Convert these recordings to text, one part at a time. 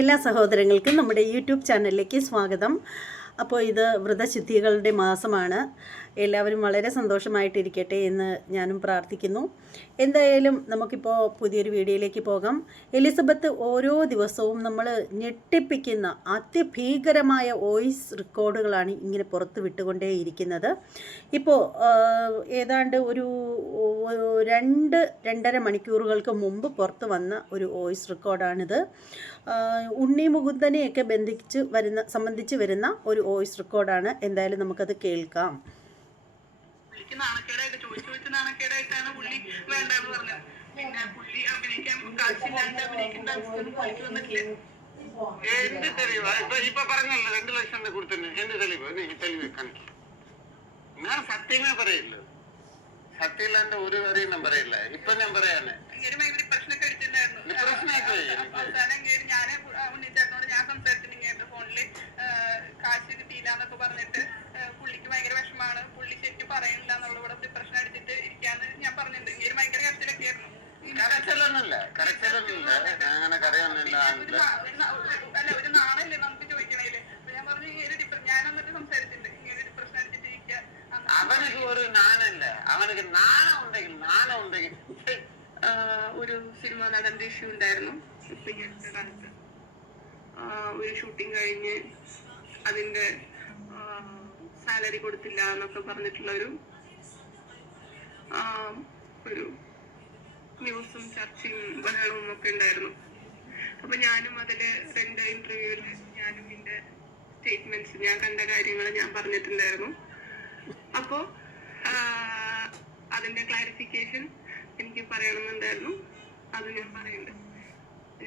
എല്ലാ സഹോദരങ്ങൾക്കും നമ്മുടെ യൂട്യൂബ് ചാനലിലേക്ക് സ്വാഗതം. അപ്പോൾ ഇത് വ്രതശുദ്ധികളുടെ മാസമാണ്. എല്ലാവരും വളരെ സന്തോഷമായിട്ടിരിക്കട്ടെ എന്ന് ഞാനും പ്രാർത്ഥിക്കുന്നു. എന്തായാലും നമുക്കിപ്പോൾ പുതിയൊരു വീഡിയോയിലേക്ക് പോകാം. എലിസബത്ത് ഓരോ ദിവസവും നമ്മൾ ഞെട്ടിപ്പിക്കുന്ന അതിഭീകരമായ വോയിസ് റെക്കോർഡുകളാണ് ഇങ്ങനെ പുറത്ത് വിട്ടുകൊണ്ടേയിരിക്കുന്നത്. ഇപ്പോൾ ഏതാണ്ട് ഒരു 2-2.5 മണിക്കൂറുകൾക്ക് മുമ്പ് പുറത്ത് വന്ന ഒരു വോയിസ് റെക്കോർഡാണിത്. ഉണ്ണി മുകുന്ദനെയൊക്കെ സംബന്ധിച്ച് വരുന്ന ഒരു വോയിസ് റെക്കോർഡാണ്. എന്തായാലും നമുക്കത് കേൾക്കാം. നാണക്കേടായിട്ട് ചോദിച്ചു നാണക്കേടായിട്ടാണ് പുള്ളി വേണ്ടെന്ന് പറഞ്ഞത്. പിന്നെ പുള്ളി അഭിനയിക്കാൻ കാശില്ലാണ്ട് അഭിനയിക്കേണ്ട അവസ്ഥ പുള്ളിക്ക് വന്നിട്ടില്ല. എന്ത് തെളിവാ ഇപ്പൊ പറഞ്ഞല്ലോ 2 ലക്ഷം കൊടുത്തിന്? എന്ത് തെളിവ്? നീ തെളിവ് കാണിക്കും. ഞാൻ സത്യമേ പറയില്ല, സത്യമില്ലാണ്ട് ഒരു കാര്യം ഞാൻ പറയില്ല. ഇപ്പൊ ഞാൻ പറയാനേ പ്രശ്നമൊക്കെ എടുത്തിട്ടുണ്ടായിരുന്നു. അവസാനം ഞാൻ ഉണ്ണിച്ചേട്ടനോട് ഞാൻ സംസാരിച്ചിട്ട് ഫോണില് കാശ് കിട്ടിയില്ല എന്നൊക്കെ പറഞ്ഞിട്ട് പുള്ളിക്ക് ഭയങ്കര വിഷമാണ്, പുള്ളി ശരിക്കും പറയണില്ല എന്നുള്ള ഇവിടെ ഡിപ്രഷൻ അടിച്ചിട്ട് ഇരിക്കാന്ന് ഞാൻ പറഞ്ഞിട്ടുണ്ട്. ഇങ്ങനെ ഭയങ്കര കരച്ചിലൊക്കെ ആയിരുന്നു. അല്ല, ഒരു നാണല്ലേ നമുക്ക് ചോദിക്കണേല്. ഞാൻ പറഞ്ഞു ഞാൻ എന്നിട്ട് സംസാരിച്ചിട്ടുണ്ട്, ഇങ്ങനെ ഡിപ്രഷൻ അടിച്ചിട്ട് ഇരിക്കുക. അവനക്ക് ഒരു നാണല്ല, അവനക്ക് നാണം ഉണ്ടെങ്കിൽ ഒരു സിനിമ നടന്റെ ഇഷ്യൂ ഉണ്ടായിരുന്നു ഇപ്പൊ ഈ അടുത്ത കാലത്ത്. ഒരു ഷൂട്ടിംഗ് കഴിഞ്ഞ് അതിന്റെ സാലറി കൊടുത്തില്ല എന്നൊക്കെ പറഞ്ഞിട്ടുള്ള ഒരു ന്യൂസും ചർച്ചയും ബഹളവും ഒക്കെ ഉണ്ടായിരുന്നു. അപ്പൊ ഞാനും അതില് 2 ഇന്റർവ്യൂവില് ഞാനും എന്റെ സ്റ്റേറ്റ്മെന്റ്സ്, ഞാൻ കണ്ട കാര്യങ്ങൾ ഞാൻ പറഞ്ഞിട്ടുണ്ടായിരുന്നു. അപ്പോ അതിന്റെ ക്ലാരിഫിക്കേഷൻ എനിക്ക് പറയണമെന്നുണ്ടായിരുന്നു. അത് ഞാൻ പറയുന്നുണ്ട്.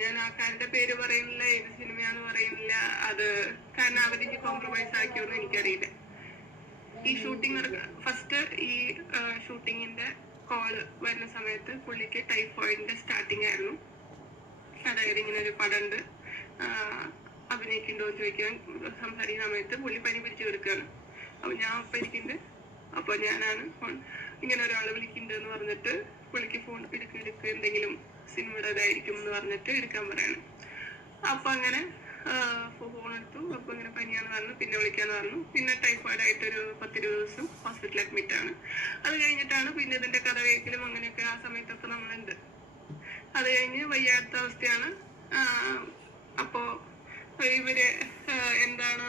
ഞാൻ ആൾക്കാരുടെ പേര് പറയുന്നില്ല, ഏത് സിനിമയാന്ന് പറയുന്നില്ല. അത് കാരണം അവരിഞ്ഞ് കോംപ്രമൈസ് ആക്കിയോന്ന് എനിക്കറിയില്ല. ഈ ഷൂട്ടിംഗ് ഫസ്റ്റ് ഈ ഷൂട്ടിങ്ങിന്റെ കോള് വരുന്ന സമയത്ത് പുള്ളിക്ക് ടൈഫോയിഡിന്റെ സ്റ്റാർട്ടിങ് ആയിരുന്നു. അതായത് ഇങ്ങനെ ഒരു പടമുണ്ട്, അഭിനയിക്കുന്നുണ്ടോ എന്ന് ചോദിക്കാൻ സംസാരിക്കുന്ന സമയത്ത് പുള്ളി പനി പിടിച്ചു കൊടുക്കുകയാണ്. അപ്പൊ ഞാൻ ഒപ്പം ഇരിക്കുന്നുണ്ട്. അപ്പൊ ഞാനാണ് ഇങ്ങനെ ഒരാൾ വിളിക്കുന്നുണ്ട് എന്ന് പറഞ്ഞിട്ട് പുള്ളിക്ക് ഫോൺ എടുക്കുക എന്തെങ്കിലും സിനിമയുടേതായിരിക്കും എന്ന് പറഞ്ഞിട്ട് എടുക്കാൻ പറയണം. അപ്പൊ അങ്ങനെ ഫോൺ എടുത്തു. അപ്പൊ ഇങ്ങനെ പനിയാന്ന് പറഞ്ഞു, പിന്നെ വിളിക്കാന്ന് പറഞ്ഞു. പിന്നെ ടൈഫോയിഡ് ആയിട്ട് ഒരു 10-20 ദിവസം ഹോസ്പിറ്റലിൽ അഡ്മിറ്റ് ആണ്. അത് കഴിഞ്ഞിട്ടാണ് പിന്നെ ഇതിന്റെ കഥ കേൾക്കലും അങ്ങനെയൊക്കെ ആ സമയത്തൊക്കെ നമ്മളുണ്ട്. അത് കഴിഞ്ഞ് വയ്യാത്ത അവസ്ഥയാണ്. അപ്പോ ഇവര് എന്താണ്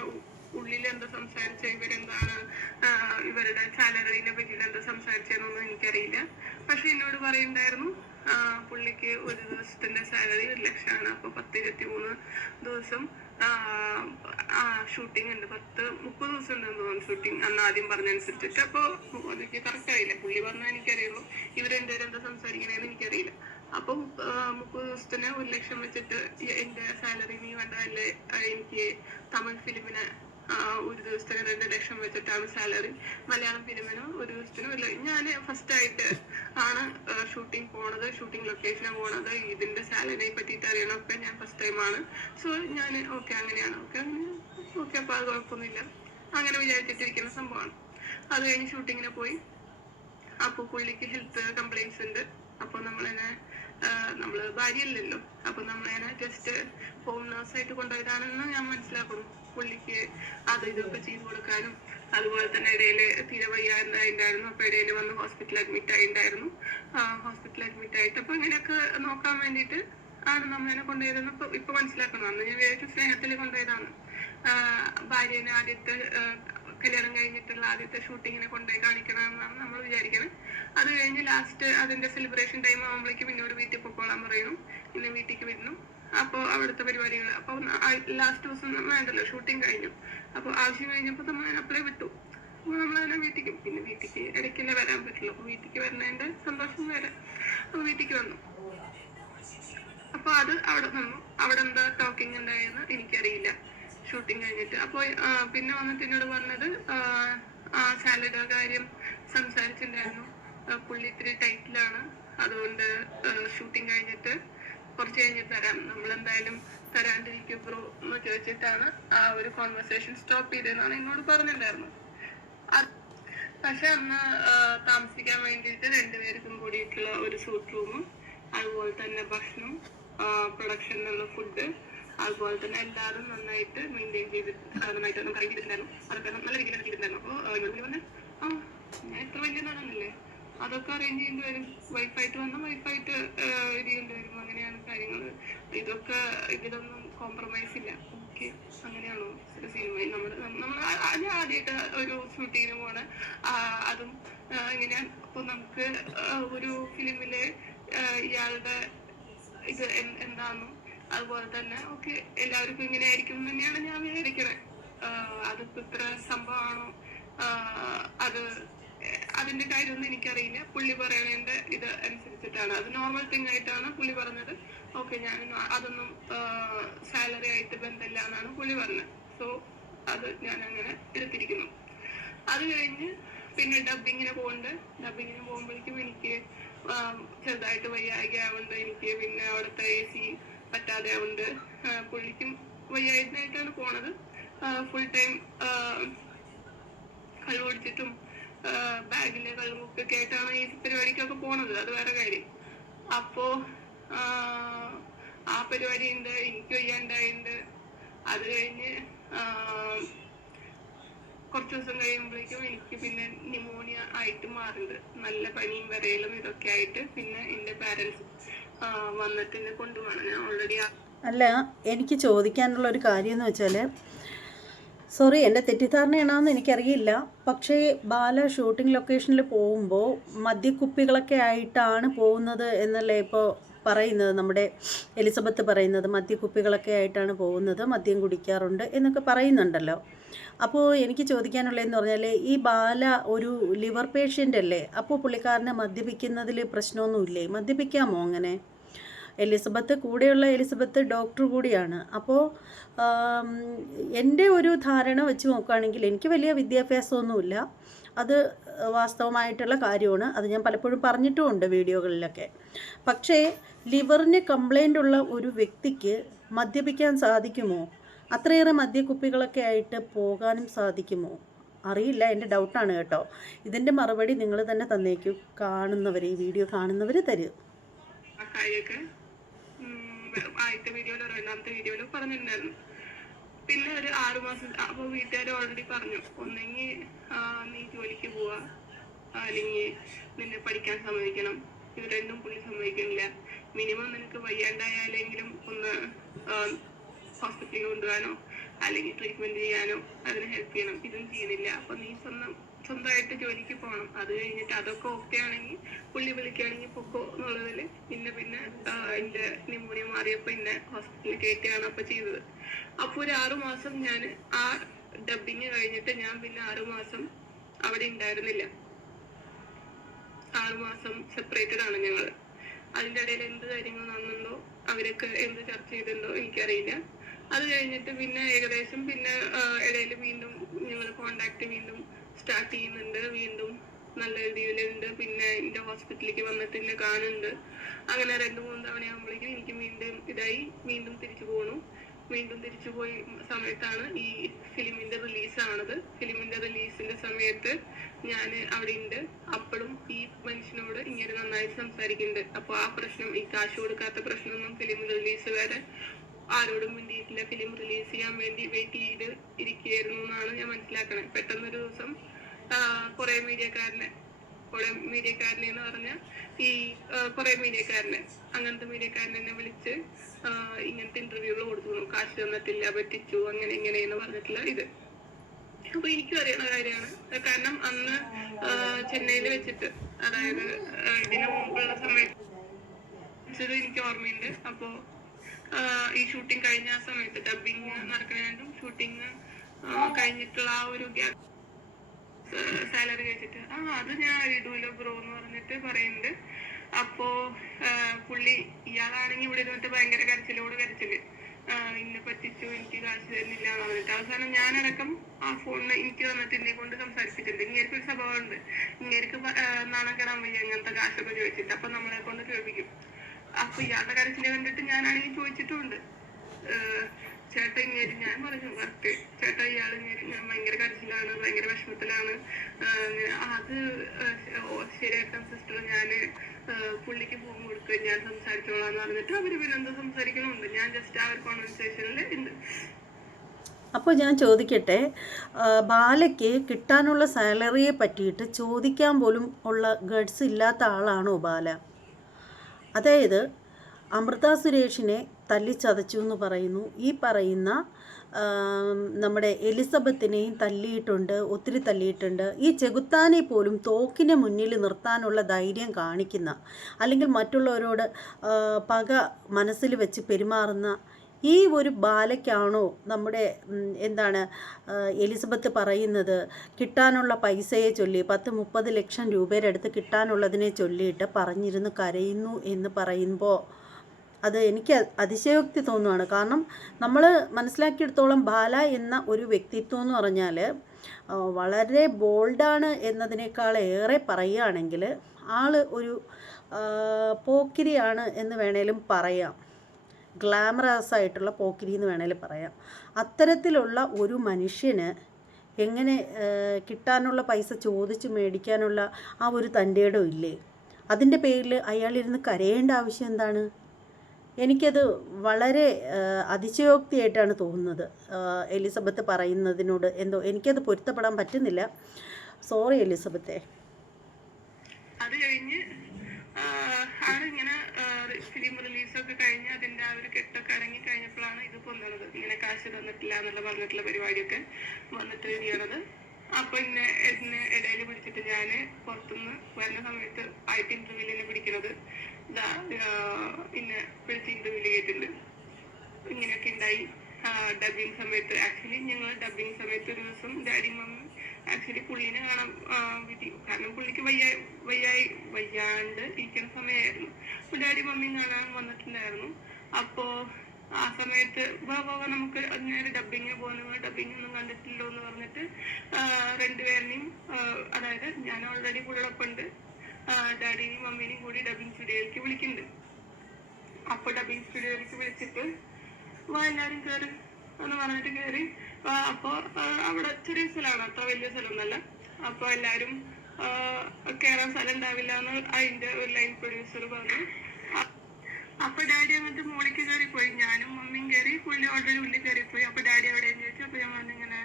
ഉള്ളിൽ എന്താ സംസാരിച്ച, ഇവരെന്താണ് ഇവരുടെ സാലറിനെ പറ്റിയിട്ട് എന്താ സംസാരിച്ചതെന്നൊന്നും എനിക്കറിയില്ല. പക്ഷെ എന്നോട് പറയുന്നുണ്ടായിരുന്നു പുള്ളിക്ക് ഒരു ദിവസത്തിന്റെ സാലറി 1 ലക്ഷമാണ്. അപ്പൊ 10-23 ദിവസം ഷൂട്ടിംഗ് ഉണ്ട്. 30 ദിവസം ഉണ്ടെന്ന് തോന്നുന്നു ഷൂട്ടിംഗ് അന്ന് ആദ്യം പറഞ്ഞനുസരിച്ചിട്ട്. അപ്പൊ അതൊക്കെ കറക്റ്റ് ആയില്ല. പുള്ളി പറഞ്ഞാൽ എനിക്കറിയുള്ളൂ, ഇവരെന്തേലും എന്താ സംസാരിക്കണേന്ന് എനിക്കറിയില്ല. അപ്പം 30 ദിവസത്തിന് 1 ലക്ഷം വെച്ചിട്ട് എന്റെ സാലറി നീ വേണ്ടതല്ലേ? എനിക്ക് തമിഴ് ഫിലിമിന് ഒരു ദിവസത്തിന് 2 ലക്ഷം വെച്ചിട്ടാണ് സാലറി. മലയാളം ഫിലിമിന് ഒരു ദിവസത്തിന് 1 ലക്ഷം. ഞാൻ ഫസ്റ്റ് ആയിട്ട് ആണ് ഷൂട്ടിംഗ് പോണത്, ഷൂട്ടിംഗ് ലൊക്കേഷനാണ് പോണത്. ഇതിന്റെ സാലറിയെ പറ്റിയിട്ട് അറിയണമൊക്കെ ഞാൻ ഫസ്റ്റ് ടൈമാണ്. സോ ഞാൻ ഓക്കെ അങ്ങനെയാണ്, ഓക്കെ അപ്പൊ അത് കുഴപ്പമൊന്നുമില്ല അങ്ങനെ വിചാരിച്ചിട്ടിരിക്കുന്ന സംഭവമാണ്. അത് കഴിഞ്ഞ് ഷൂട്ടിങ്ങിന് പോയി. അപ്പൊ പുള്ളിക്ക് ഹെൽത്ത് കംപ്ലൈന്റ്സ് ഉണ്ട്. അപ്പൊ നമ്മള് ഭാര്യയല്ലല്ലോ, അപ്പൊ നമ്മളതിനെ ജസ്റ്റ് ഹോം നേഴ്സായിട്ട് കൊണ്ടുപോയതാണെന്ന് ഞാൻ മനസ്സിലാക്കുന്നു. പുള്ളിക്ക് അത് ഇതൊക്കെ ചെയ്തു കൊടുക്കാനും അതുപോലെ തന്നെ ഇടയില് തീരെ വയ്യാണ്ടായിരുന്നു. അപ്പൊ ഇടയില് വന്ന് ഹോസ്പിറ്റലിൽ അഡ്മിറ്റ് ആയിണ്ടായിരുന്നു. ഹോസ്പിറ്റലിൽ അഡ്മിറ്റ് ആയിട്ട് അപ്പൊ ഇങ്ങനെയൊക്കെ നോക്കാൻ വേണ്ടിയിട്ട് ആണ് നമ്മളതിനെ കൊണ്ടുപോയതെന്ന് ഇപ്പൊ മനസ്സിലാക്കുന്നു. അന്ന് ഞാൻ വിചാരിച്ചു സ്നേഹത്തിൽ കൊണ്ടുപോയതാണ്. ഭാര്യനെ ആദ്യത്തെ കല്യാണം കഴിഞ്ഞിട്ടുള്ള ആദ്യത്തെ ഷൂട്ടിങ്ങിനെ കൊണ്ടുപോയി കാണിക്കണമെന്നാണ് നമ്മൾ വിചാരിക്കുന്നത്. അത് കഴിഞ്ഞ് ലാസ്റ്റ് അതിന്റെ സെലിബ്രേഷൻ ടൈം ആകുമ്പോഴേക്കും പിന്നെ ഒരു വീട്ടിൽ പൊക്കോളാൻ പറയുന്നു. പിന്നെ വീട്ടിലേക്ക് വരുന്നു. അപ്പൊ അവിടുത്തെ പരിപാടികൾ അപ്പൊ ലാസ്റ്റ് ദിവസം വേണ്ടല്ലോ, ഷൂട്ടിങ് കഴിഞ്ഞു. അപ്പൊ ആവശ്യം കഴിഞ്ഞപ്പോ നമ്മൾ അപ്ലൈ വിട്ടു. അപ്പൊ നമ്മളതിനെ പിന്നെ വീട്ടിക്ക് ഇടയ്ക്കല്ലേ വരാൻ പറ്റുള്ളൂ. അപ്പൊ വീട്ടിക്ക് വരുന്നതിന്റെ സന്തോഷം വരെ അപ്പൊ വീട്ടിക്ക് വന്നു. അപ്പൊ അത് അവിടെ നിന്നു. അവിടെ എന്താ ടോക്കിംഗ് ഉണ്ടായെന്ന് എനിക്കറിയില്ല ഷൂട്ടിംഗ് കഴിഞ്ഞിട്ട്. അപ്പൊ പിന്നെ വന്നിട്ട് എന്നോട് പറഞ്ഞത് സാലറിയുടെ കാര്യം സംസാരിച്ചിട്ടുണ്ടായിരുന്നു. പുള്ളി ഇത്തിരി ടൈറ്റിലാണ്, അതുകൊണ്ട് ഷൂട്ടിംഗ് കഴിഞ്ഞിട്ട് കുറച്ച് കഴിഞ്ഞിട്ട് തരാം, നമ്മളെന്തായാലും തരാണ്ടിരിക്കും ബ്രോ എന്ന് ചോദിച്ചിട്ടാണ് ആ ഒരു കോൺവെർസേഷൻ സ്റ്റോപ്പ് ചെയ്തതെന്നാണ് എന്നോട് പറഞ്ഞിട്ടുണ്ടായിരുന്നു. പക്ഷെ അന്ന് താമസിക്കാൻ വേണ്ടിയിട്ട് 2 പേർക്കും കൂടിയിട്ടുള്ള ഒരു സൂട്ട് റൂമും അതുപോലെ തന്നെ ഭക്ഷണം, പ്രൊഡക്ഷനിലുള്ള ഫുഡ്, അതുപോലെ തന്നെ എല്ലാവരും നന്നായിട്ട് മെയിൻറ്റെയിൻ ചെയ്തിട്ട് നന്നായിട്ട് നമുക്ക് അറിയില്ല ചെയ്തിട്ടുണ്ടായിരുന്നു. അതൊക്കെ നല്ല രീതിയിൽ ചെയ്തിട്ടുണ്ടായിരുന്നു. അപ്പോൾ ഇവിടെ പറഞ്ഞ ഞാൻ ഇത്ര വലിയ നടന്നല്ലേ, അതൊക്കെ അറേഞ്ച് ചെയ്യേണ്ടി വരും. വൈഫായിട്ട് വന്നാൽ വൈഫായിട്ട് ഇത് ചെയ്യേണ്ടി വരും. അങ്ങനെയാണ് കാര്യങ്ങൾ. ഇതൊക്കെ ഇതിലൊന്നും കോംപ്രമൈസ് ഇല്ല. ഓക്കെ, അങ്ങനെയാണോ സിനിമ? നമ്മൾ ഞാൻ ആദ്യമായിട്ട് ഒരു ഷൂട്ടിങ്ങിന് പോണ അതും ഇങ്ങനെ. അപ്പോൾ നമുക്ക് ഒരു ഫിലിമില് ഇയാളുടെ ഇത് എന്താണെന്നും അതുപോലെ തന്നെ ഓക്കെ എല്ലാവർക്കും ഇങ്ങനെ ആയിരിക്കും എന്ന് തന്നെയാണ് ഞാൻ വിചാരിക്കണേ. അതിപ്പോ ഇത്ര സംഭവമാണോ അത് അതിന്റെ കാര്യമൊന്നും എനിക്കറിയില്ല. പുള്ളി പറയണതിന്റെ ഇത് അനുസരിച്ചിട്ടാണ്, അത് നോർമൽ തിങ് ആയിട്ടാണ് പുള്ളി പറഞ്ഞത്. ഓക്കെ, ഞാൻ അതൊന്നും സാലറി ആയിട്ട് ബന്ധമില്ല എന്നാണ് പുള്ളി പറഞ്ഞത്. സോ അത് ഞാൻ അങ്ങനെ എടുത്തിരിക്കുന്നു. അത് കഴിഞ്ഞ് പിന്നെ ഡബിങ്ങിന് പോകുമ്പോഴേക്കും എനിക്ക് ചെറുതായിട്ട് വയ്യായ്ക ആവുന്നുണ്ട്. എനിക്ക് പിന്നെ അവിടുത്തെ AC പറ്റാതെ ആവുന്നുണ്ട്. പുള്ളിക്കും വയ്യായ്കയായിട്ടാണ് പോണത്. ഫുൾ ടൈം കള്ളു കുടിച്ചിട്ടും ബാഗിലെ കള്ളുമൊക്കെ ആയിട്ടാണ് ഈ പരിപാടിക്കൊക്കെ പോണത്. അത് വേറെ കാര്യം. അപ്പോ ആ പരിപാടി ഉണ്ട്, എനിക്ക് വയ്യാണ്ടായിട്ടുണ്ട്. അത് കഴിഞ്ഞ് കുറച്ച് ദിവസം കഴിയുമ്പോഴേക്കും എനിക്ക് പിന്നെ ന്യൂമോണിയ ആയിട്ട് മാറുന്നുണ്ട്. നല്ല പനിയും വിറയലും ഇതൊക്കെ ആയിട്ട് പിന്നെ എൻ്റെ പാരൻസ് വന്നിട്ട് എന്നെ കൊണ്ടുപോകണം. ഞാൻ ഓൾറെഡി അല്ല, എനിക്ക് ചോദിക്കാനുള്ള ഒരു കാര്യം എന്ന് വെച്ചാൽ, സോറി എൻ്റെ തെറ്റിദ്ധാരണയാണെന്ന് എനിക്കറിയില്ല, പക്ഷേ ബാല ഷൂട്ടിംഗ് ലൊക്കേഷനിൽ പോകുമ്പോൾ മദ്യക്കുപ്പികളൊക്കെ ആയിട്ടാണ് പോകുന്നത് എന്നല്ലേ ഇപ്പോൾ പറയുന്നത്. നമ്മുടെ എലിസബത്ത് പറയുന്നത് മദ്യക്കുപ്പികളൊക്കെ ആയിട്ടാണ് പോകുന്നത്, മദ്യം കുടിക്കാറുണ്ട് എന്നൊക്കെ പറയുന്നുണ്ടല്ലോ. അപ്പോൾ എനിക്ക് ചോദിക്കാനുള്ളതെന്ന് പറഞ്ഞാൽ, ഈ ബാല ഒരു ലിവർ പേഷ്യൻ്റ് അല്ലേ? അപ്പോൾ പുള്ളിക്കാരനെ മദ്യപിക്കുന്നതിൽ പ്രശ്നമൊന്നുമില്ലേ? മദ്യപിക്കാമോ അങ്ങനെ? എലിസബത്ത്, കൂടെയുള്ള എലിസബത്ത് ഡോക്ടർ കൂടിയാണ്. അപ്പോൾ എൻ്റെ ഒരു ധാരണ വെച്ച് നോക്കുകയാണെങ്കിൽ, എനിക്ക് വലിയ വിദ്യാഭ്യാസമൊന്നുമില്ല, അത് വാസ്തവമായിട്ടുള്ള കാര്യമാണ്. അത് ഞാൻ പലപ്പോഴും പറഞ്ഞിട്ടുമുണ്ട് വീഡിയോകളിലൊക്കെ. പക്ഷേ ലിവറിന് കംപ്ലൈൻ്റ് ഉള്ള ഒരു വ്യക്തിക്ക് മദ്യപിക്കാൻ സാധിക്കുമോ? അത്രയേറെ മദ്യക്കുപ്പികളൊക്കെ ആയിട്ട് പോകാനും സാധിക്കുമോ? അറിയില്ല, എൻ്റെ ഡൗട്ടാണ് കേട്ടോ. ഇതിൻ്റെ മറുപടി നിങ്ങൾ തന്നെ തന്നേക്കും. കാണുന്നവർ, ഈ വീഡിയോ കാണുന്നവർ തരും. ആദ്യത്തെ വീഡിയോയിലോ രണ്ടാമത്തെ വീഡിയോയിലോ പറഞ്ഞിട്ടുണ്ടായിരുന്നു. പിന്നെ ഒരു 6 മാസം അപ്പോൾ വീട്ടുകാർ ഓൾറെഡി പറഞ്ഞു, ഒന്നെങ്കിൽ നീ ജോലിക്ക് പോവാ, അല്ലെങ്കിൽ നിന്നെ പഠിക്കാൻ സമ്മതിക്കണം. ഇത് രണ്ടും പുള്ളി സമ്മതിക്കുന്നില്ല. മിനിമം നിനക്ക് വയ്യാണ്ടായാലെങ്കിലും ഒന്ന് ഹോസ്പിറ്റലിൽ കൊണ്ടുപോകാനോ അല്ലെങ്കിൽ ട്രീറ്റ്മെന്റ് ചെയ്യാനോ അതിന് ഹെൽപ്പ് ചെയ്യണം. ഇതും ചെയ്യുന്നില്ല. അപ്പൊ നീ സ്വന്തമായിട്ട് ജോലിക്ക് പോകണം. അത് കഴിഞ്ഞിട്ട് അതൊക്കെ ഓക്കെ ആണെങ്കിൽ പുള്ളി വിളിക്കുകയാണെങ്കിൽ പൊക്കോ എന്നുള്ളതിൽ പിന്നെ എൻ്റെ ന്യൂമോണിയ മാറിയപ്പോൾ എന്നെ ഹോസ്പിറ്റലിൽ കയറ്റുകയാണ് അപ്പൊ ചെയ്തത്. അപ്പൊ ഒരു 6 മാസം ഞാൻ ആ ഡബിങ് കഴിഞ്ഞിട്ട് ഞാൻ പിന്നെ 6 മാസം അവിടെ ഉണ്ടായിരുന്നില്ല. 6 മാസം സെപ്പറേറ്റഡ് ആണ് ഞങ്ങൾ. അതിൻ്റെ ഇടയിൽ എന്ത് കാര്യങ്ങൾ നടന്നുണ്ടോ, അവരൊക്കെ എന്ത് ചർച്ച ചെയ്തിട്ടുണ്ടോ എനിക്കറിയില്ല. അത് കഴിഞ്ഞിട്ട് പിന്നെ ഏകദേശം പിന്നെ ഇടയിൽ വീണ്ടും ഞങ്ങൾ കോണ്ടാക്ട് വീണ്ടും സ്റ്റാർട്ട് ചെയ്യുന്നുണ്ട്. വീണ്ടും നല്ല രീതിയിലുണ്ട്. പിന്നെ എൻ്റെ ഹോസ്പിറ്റലിലേക്ക് വന്നിട്ട് എന്നെ കാണുന്നുണ്ട്. അങ്ങനെ 2-3 തവണയാകുമ്പോഴേക്കും എനിക്ക് വീണ്ടും ഇതായി വീണ്ടും തിരിച്ചു പോകണു. വീണ്ടും തിരിച്ചു പോയി സമയത്താണ് ഈ ഫിലിമിന്റെ റിലീസാണത്. ഫിലിമിന്റെ റിലീസിന്റെ സമയത്ത് ഞാൻ അവിടെ ഉണ്ട്. അപ്പോഴും ഈ മനുഷ്യനോട് ഇങ്ങനെ നന്നായിട്ട് സംസാരിക്കുന്നുണ്ട്. അപ്പൊ ആ പ്രശ്നം, ഈ കാശ് കൊടുക്കാത്ത പ്രശ്നമൊന്നും ഫിലിം റിലീസ് വരെ ആരോടും വേണ്ടിയിട്ടില്ല. ഫിലിം റിലീസ് ചെയ്യാൻ വേണ്ടി വെയിറ്റ് ചെയ്ത് ഇരിക്കുകയായിരുന്നു എന്നാണ് ഞാൻ മനസ്സിലാക്കണേ. പെട്ടെന്നൊരു ദിവസം കുറെ മീഡിയക്കാരനെ എന്ന് പറഞ്ഞാൽ ഈ കുറെ അങ്ങനത്തെ മീഡിയക്കാരനെ വിളിച്ച് ഇങ്ങനത്തെ ഇന്റർവ്യൂകൾ കൊടുത്തു, കാശ് തന്നിട്ടില്ല, പറ്റിച്ചു, അങ്ങനെ ഇങ്ങനെയെന്ന് പറഞ്ഞിട്ടുള്ള ഇത്. അപ്പൊ എനിക്കും അറിയണ കാര്യമാണ്. കാരണം അന്ന് ചെന്നൈയിൽ വെച്ചിട്ട്, അതായത് ഇതിനു മുമ്പുള്ള സമയത്ത് എനിക്ക് ഓർമ്മയുണ്ട്. അപ്പോ ഈ ഷൂട്ടിംഗ് കഴിഞ്ഞ ആ സമയത്ത് ഡബിങ് നടക്കുന്നതും ഷൂട്ടിങ് കഴിഞ്ഞിട്ടുള്ള ആ ഒരു ഗ്യാപ്പ് സാലറി കഴിച്ചിട്ട് അത് ഞാൻ ഇടൂല ബ്രോ എന്ന് പറഞ്ഞിട്ട് പറയുന്നുണ്ട്. അപ്പോ പുള്ളി ഇയാളാണെങ്കിൽ ഇവിടെ ഇരുന്നിട്ട് ഭയങ്കര കരച്ചില്, ഇന്നെ പറ്റിച്ചു, എനിക്ക് കാശ് തരുന്നില്ല എന്ന് പറഞ്ഞിട്ട്. അവസാനം ഞാനടക്കം ആ ഫോണിന് എനിക്ക് തന്നിട്ട് എന്നെ കൊണ്ട് സംസാരിച്ചിട്ടുണ്ട്. ഇങ്ങേർക്ക് ഒരു സ്വഭാവമുണ്ട്, ഇങ്ങേർക്ക് നാണം കെടാൻ വയ്യ അങ്ങനത്തെ കാശൊക്കെ ചോദിച്ചിട്ട്. അപ്പൊ നമ്മളെ കൊണ്ട് ചോദിക്കും. അപ്പൊ ഇയാളുടെ കരച്ചില് കണ്ടിട്ട് ഞാനാണെങ്കിൽ ചോദിച്ചിട്ടുമുണ്ട്, ചേട്ടാ ഇങ്ങേര്, ഞാൻ പറഞ്ഞു കറക്റ്റ്, ചേട്ടാ ഇയാൾ ഞാൻ ഭയങ്കര കരച്ചിലാണ്, ഭയങ്കര വിഷമത്തിലാണ്, അത് ശരിയാക്കാൻ സിസ്റ്റർ ഞാൻ പുള്ളിക്ക് ഫോൺ കൊടുക്കുക, ഞാൻ സംസാരിച്ചോളാന്ന് പറഞ്ഞിട്ട് അവര് പിന്നെ എന്താ സംസാരിക്കണമുണ്ട്. ഞാൻ ജസ്റ്റ് ആ ഒരു കോൺവെർസേഷനിൽ അപ്പോൾ ഞാൻ ചോദിക്കട്ടെ, ബാലയ്ക്ക് കിട്ടാനുള്ള സാലറിയെ പറ്റിയിട്ട് ചോദിക്കാൻ പോലും ഉള്ള ഗഡ്സ് ഇല്ലാത്ത ആളാണോ ബാല? അതായത് അമൃത സുരേഷിനെ തല്ലിച്ചതച്ചു എന്ന് പറയുന്നു. ഈ പറയുന്ന നമ്മുടെ എലിസബത്തിനെയും തല്ലിയിട്ടുണ്ട്, ഒത്തിരി തല്ലിയിട്ടുണ്ട്. ഈ ചെകുത്താനെ പോലും തോക്കിന് മുന്നിൽ നിർത്താനുള്ള ധൈര്യം കാണിക്കുന്ന, അല്ലെങ്കിൽ മറ്റുള്ളവരോട് പക മനസ്സിൽ വെച്ച് പെരുമാറുന്ന ഈ ഒരു ബാലയ്ക്കാണോ നമ്മുടെ എലിസബത്ത് പറയുന്നത് കിട്ടാനുള്ള പൈസയെ ചൊല്ലി 10-30 ലക്ഷം രൂപയുടെ അടുത്ത് കിട്ടാനുള്ളതിനെ ചൊല്ലിയിട്ട് പറഞ്ഞിരുന്ന് കരയുന്നു എന്ന് പറയുമ്പോൾ അത് എനിക്ക് അതിശയോക്തി തോന്നുകയാണ്. കാരണം നമ്മൾ മനസ്സിലാക്കിയെടുത്തോളം ബാല എന്ന ഒരു വ്യക്തിത്വം എന്ന് പറഞ്ഞാൽ വളരെ ബോൾഡാണ് എന്നതിനേക്കാൾ ഏറെ പറയുകയാണെങ്കിൽ ആൾ ഒരു പോക്കിരിയാണ് എന്ന് വേണേലും പറയാം. ഗ്ലാമറസ് ആയിട്ടുള്ള പോക്കിരി എന്ന് വേണേലും പറയാം. അത്തരത്തിലുള്ള ഒരു മനുഷ്യന് എങ്ങനെ കിട്ടാനുള്ള പൈസ ചോദിച്ച് മേടിക്കാനുള്ള ആ ഒരു തൻ്റെ ഇടം ഇല്ലേ? അതിൻ്റെ പേരിൽ അയാളിരുന്ന് കരയേണ്ട ആവശ്യം എന്താണ്? എനിക്കത് വളരെ അതിശയോക്തിയായിട്ടാണ് തോന്നുന്നത്. എലിസബത്ത് പറയുന്നതിനോട് എന്തോ എനിക്കത് പൊരുത്തപ്പെടാൻ പറ്റുന്നില്ല. സോറി എലിസബത്തെ. അത് കഴിഞ്ഞ് ആളിങ്ങനെ ഫിലിം റിലീസൊക്കെ കഴിഞ്ഞ് അതിന്റെ ആ ഒരു കെട്ടൊക്കെ ഇറങ്ങി കഴിഞ്ഞപ്പോഴാണ് ഇത് പൊന്നുന്നത്. ഇങ്ങനെ കാശ് തന്നിട്ടില്ല എന്നുള്ള പറഞ്ഞിട്ടുള്ള പരിപാടിയൊക്കെ വന്നിട്ട് ചെയ്യണത്. അപ്പൊ ഇന്നെ ഇടയിൽ പിടിച്ചിട്ട് ഞാന് പുറത്തുനിന്ന് വരുന്ന സമയത്ത് ആയിട്ട് ഇന്റർവ്യൂവിൽ പിടിക്കുന്നത് പിന്നെ പിടിച്ച് ഇന്റർവ്യൂവിൽ കേട്ടിട്ടുണ്ട്. ഇങ്ങനെയൊക്കെ ഉണ്ടായി. ഡബിങ് സമയത്ത് ആക്ച്വലി ഞങ്ങൾ ഡബിങ് സമയത്ത് ഒരു ദിവസം ഡാഡി മമ്മി ആക്ച്വലി പുള്ളീനെ കാണാൻ വിധി. കാരണം പുള്ളിക്ക് വയ്യാണ്ട് ഇരിക്കുന്ന സമയമായിരുന്നു. അപ്പൊ ഡാഡി മമ്മിയും കാണാൻ വന്നിട്ടുണ്ടായിരുന്നു. അപ്പോ ആ സമയത്ത് നമുക്ക് നേരെ ഡബിങ് പോകുന്നു, ഡബിങ് ഒന്നും കണ്ടിട്ടില്ലോ എന്ന് പറഞ്ഞിട്ട് രണ്ടുപേരിനെയും, അതായത് ഞാൻ ഓൾറെഡി പുള്ളിയോടൊപ്പം ഉണ്ട്, ഡാഡിനെയും മമ്മീനെയും കൂടി ഡബിങ് സ്റ്റുഡിയോയിലേക്ക് വിളിക്കുന്നുണ്ട്. അപ്പൊ ഡബിങ് സ്റ്റുഡിയോയിലേക്ക് വിളിച്ചിട്ട് എല്ലാരും കയറി എന്ന് പറഞ്ഞിട്ട് കയറി. അപ്പൊ അവിടെ ചെറിയ സ്ഥലമാണ്, അത്ര വലിയ സ്ഥലമൊന്നല്ല. അപ്പൊ എല്ലാരും കയറാൻ സ്ഥലം ഉണ്ടാവില്ല എന്ന് അതിന്റെ ഒരു ലൈൻ പ്രൊഡ്യൂസർ പറഞ്ഞു. അപ്പൊ ഡാഡി അങ്ങനത്തെ മോളിക്ക് കയറിപ്പോയി. ഞാനും മമ്മിയും കയറി, പുള്ളി ഓൾറെഡി ഉള്ളിൽ കയറിപ്പോയി. അപ്പൊ ഡാഡി എവിടെയെന്ന് ചോദിച്ചു. അപ്പൊ ഞാൻ പറഞ്ഞു ഇങ്ങനെ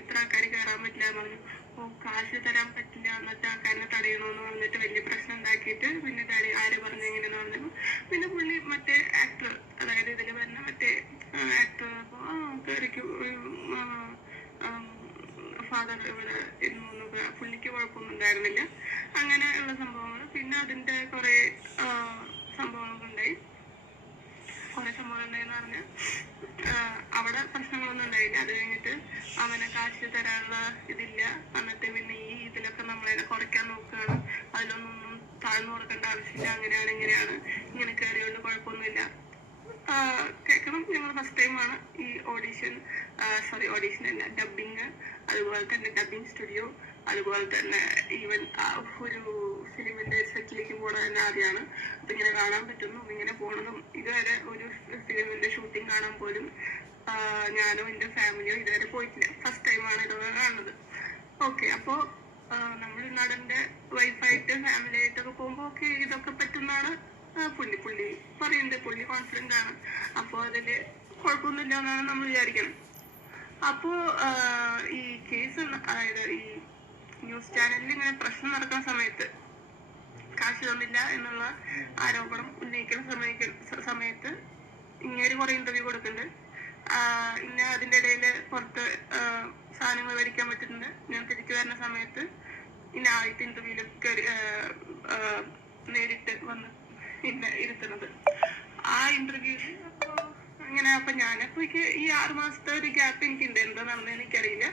ഇത്ര ആൾക്കാർ കയറാൻ പറ്റില്ല എന്ന് പറഞ്ഞു. ഓ കാശ് തരാൻ പറ്റില്ല എന്നിട്ട് ആൾക്കാരെ തടയണോന്ന് പറഞ്ഞിട്ട് വലിയ പ്രശ്നം ഉണ്ടാക്കിയിട്ട് പിന്നെ ഡാഡി ആര് പറഞ്ഞു എങ്ങനെയെന്ന് പറഞ്ഞു. പിന്നെ പുള്ളി മറ്റേ ആക്ടർ, അതായത് ഇതിൽ പറഞ്ഞ മറ്റേ ആക്ടർ കയറിക്ക് ഫാദർ ഇവിടെ ഇരുന്നു. പുള്ളിക്ക് കുഴപ്പമൊന്നും ഉണ്ടായിരുന്നില്ല. അങ്ങനെയുള്ള സംഭവങ്ങൾ. പിന്നെ അതിന്റെ കുറെ സംഭവങ്ങളൊക്കെ ഉണ്ടായി. കുറെ സംഭവം ഉണ്ടായെന്ന് പറഞ്ഞാൽ അവിടെ പ്രശ്നങ്ങളൊന്നും ഉണ്ടായില്ല. അത് കഴിഞ്ഞിട്ട് അവനെ കാശ് തരാനുള്ള ഇതില്ല. എന്നിട്ട് പിന്നെ ഈ ഇതിലൊക്കെ നമ്മളതിനെ കുറയ്ക്കാൻ നോക്കുകയാണ്. അതിലൊന്നും താഴ്ന്നു കൊടുക്കേണ്ട ആവശ്യമില്ല. അങ്ങനെയാണ് ഇങ്ങനെയാണ്, ഇങ്ങനെ കയറിയോണ്ട് കുഴപ്പമൊന്നുമില്ല. കേൾക്കണം. ഞങ്ങൾ ഫസ്റ്റ് ടൈമാണ് ഈ ഓഡീഷൻ അല്ല, ഡബിങ്, അതുപോലെ തന്നെ ഡബിങ് സ്റ്റുഡിയോ, അതുപോലെ തന്നെ ഈവൻ ഒരു ഫിലിമിന്റെ സെറ്റിലേക്ക് പോണത് തന്നെ ആദ്യമാണ്. അപ്പൊ ഇങ്ങനെ കാണാൻ പറ്റുന്നു, ഇങ്ങനെ പോണതും. ഇതുവരെ ഒരു ഫിലിമിന്റെ ഷൂട്ടിംഗ് കാണാൻ പോലും ഞാനോ എന്റെ ഫാമിലിയോ ഇതുവരെ പോയിട്ടില്ല. ഫസ്റ്റ് ടൈമാണ് ഇതൊക്കെ കാണുന്നത്. ഓക്കെ, അപ്പോ നമ്മൾ നടന്റെ വൈഫായിട്ട് ഫാമിലി ആയിട്ടൊക്കെ പോകുമ്പോ ഓക്കെ ഇതൊക്കെ പറ്റുന്നതാണ് പുള്ളി പറയുന്നത്. പുള്ളി കോൺഫിഡന്റ് ആണ്. അപ്പൊ അതില് കുഴപ്പമൊന്നുമില്ല എന്നാണ് നമ്മൾ വിചാരിക്കണം. അപ്പോ ഈ കേസ്, അതായത് ഈ ന്യൂസ് ചാനലിൽ ഇങ്ങനെ പ്രശ്നം നടക്കുന്ന സമയത്ത് കാശ് തന്നില്ല എന്നുള്ള ആരോപണം ഉന്നയിക്കുന്ന സമയത്ത് ഇങ്ങനെ കുറെ ഇന്റർവ്യൂ കൊടുക്കുന്നുണ്ട്. പിന്നെ അതിന്റെ ഇടയിൽ പുറത്ത് സാധനങ്ങൾ മേടിക്കാൻ പറ്റുന്നുണ്ട്. ഞാൻ തിരിച്ചു വരുന്ന സമയത്ത് ഇന്ന ആദ്യത്തെ ഇന്റർവ്യൂല് നേരിട്ട് വന്ന് പിന്നെ ഇരുത്തുന്നത്. ആ ഇന്റർവ്യൂല് അങ്ങനെ. അപ്പൊ ഞാനപ്പോ ഈ 6 മാസത്തെ ഒരു ഗ്യാപ്പ് എനിക്കുണ്ട്. എന്താ നടന്നതെന്ന് എനിക്കറിയില്ല.